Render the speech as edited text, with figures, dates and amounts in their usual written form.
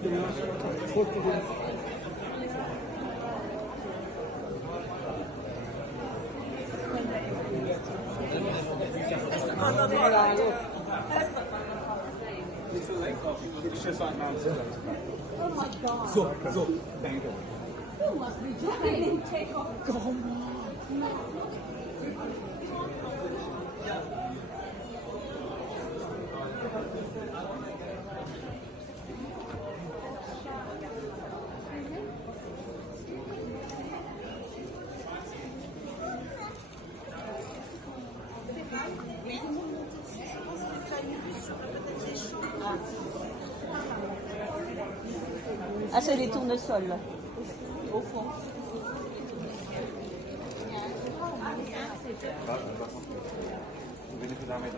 It's just like Mount Zilla. Oh my god. So, thank you. You must be joking. Take off. Come on. Ah, c'est les tournesols, là. Au fond. Ik weet niet of je daarmee